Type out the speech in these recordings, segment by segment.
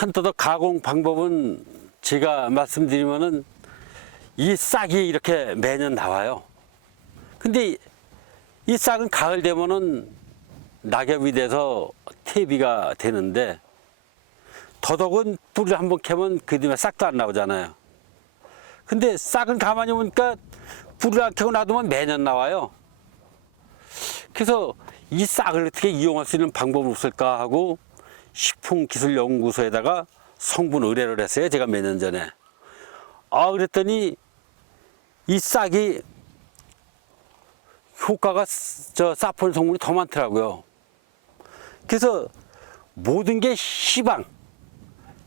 산더덕 가공 방법은 제가 말씀드리면은 이 싹이 이렇게 매년 나와요. 근데 이 싹은 가을 되면은 낙엽이 돼서 퇴비가 되는데 더덕은 뿌리를 한번 캐면 그 뒤에 싹도 안 나오잖아요. 근데 싹은 가만히 보니까 뿌리를 안 캐고 놔두면 매년 나와요. 그래서 이 싹을 어떻게 이용할 수 있는 방법이 없을까 하고 식품기술연구소에다가 성분 의뢰를 했어요. 제가 몇 년 전에. 아, 그랬더니 이 싹이 효과가 스- 저 사포닌 성분이 더 많더라고요. 그래서 모든 게 시방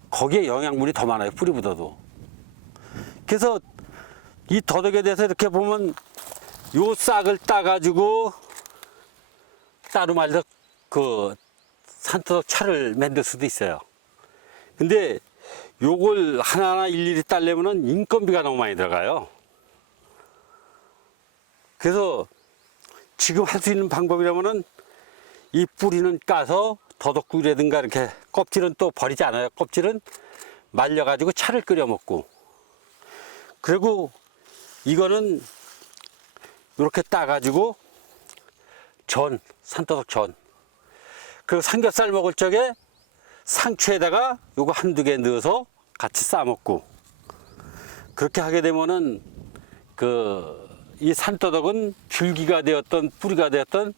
거기에 영양분이 더 많아요. 뿌리보다도. 그래서 이 더덕에 대해서 이렇게 보면 요 싹을 따 가지고 따로 말해서 그 산더덕 차를 만들 수도 있어요. 근데 요걸 하나하나 일일이 따려면은 인건비가 너무 많이 들어가요. 그래서 지금 할 수 있는 방법이라면은 이 뿌리는 까서 더덕구이라든가 이렇게 껍질은 또 버리지 않아요. 껍질은 말려가지고 차를 끓여 먹고. 그리고 이거는 이렇게 따가지고 전, 산더덕 전. 그리고 삼겹살 먹을 적에 상추에다가 요거 한두 개 넣어서 같이 싸 먹고. 그렇게 하게 되면은 그 이 산더덕은 줄기가 되었던 뿌리가 되었던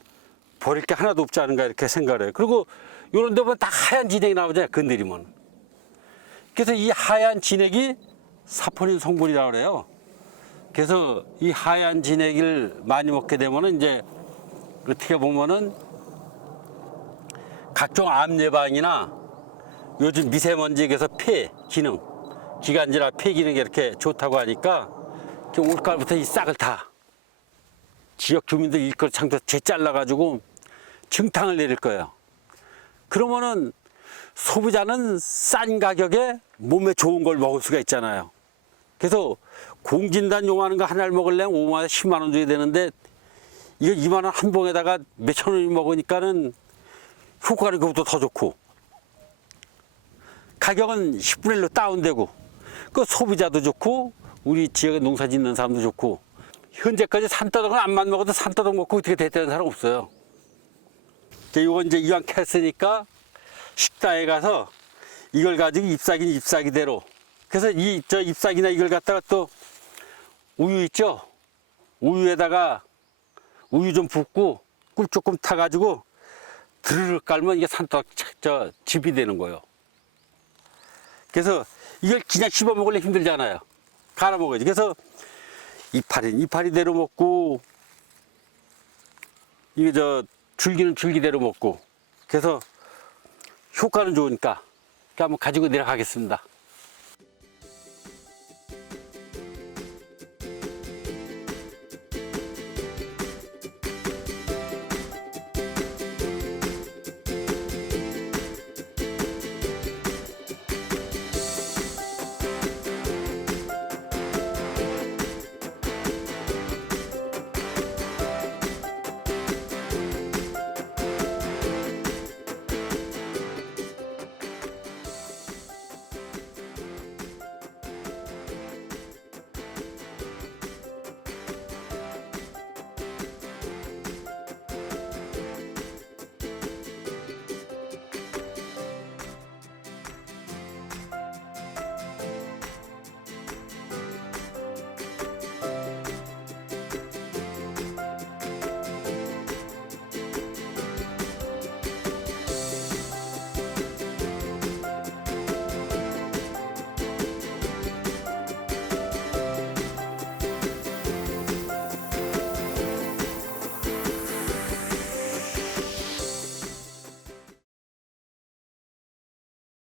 버릴 게 하나도 없지 않은가 이렇게 생각을 해요. 그리고 요런 데 보면 다 하얀 진액이 나오잖아요. 건드리면. 그래서 이 하얀 진액이 사포닌 성분이라고 그래요. 그래서 이 하얀 진액을 많이 먹게 되면은 이제 어떻게 보면은 각종 암 예방이나 요즘 미세먼지에서 폐 기능, 기관지나 폐 기능이 이렇게 좋다고 하니까 올가을부터 이 싹을 다 지역 주민들 일거리 창도 재 잘라가지고 증탕을 내릴 거예요. 그러면은 소비자는 싼 가격에 몸에 좋은 걸 먹을 수가 있잖아요. 그래서 공진단 용하는 거 하나를 먹으려면 5만 원, 10만 원 줘야 되는데 이거 2만 원 한 봉에다가 몇천 원이 먹으니까는 효과는 그것도 더 좋고 가격은 10분의 1로 다운되고 그 소비자도 좋고 우리 지역에 농사 짓는 사람도 좋고 현재까지 산더덕은 안만 먹어도 산더덕 먹고 어떻게 됐다는 사람 없어요. 이제 이건 이제 이왕 캤으니까 식당에 가서 이걸 가지고 잎사귀는 잎사귀대로 그래서 이 저 잎사귀나 이걸 갖다가 또 우유 있죠? 우유에다가 우유 좀 붓고 꿀 조금 타가지고 드르륵 깔면 이게 산떡 저 집이 되는 거예요. 그래서 이걸 그냥 씹어 먹으려 힘들잖아요. 갈아 먹어야지. 그래서 이파리 이파리대로 먹고 이게 저 줄기는 줄기대로 먹고 그래서 효과는 좋으니까 한번 가지고 내려가겠습니다.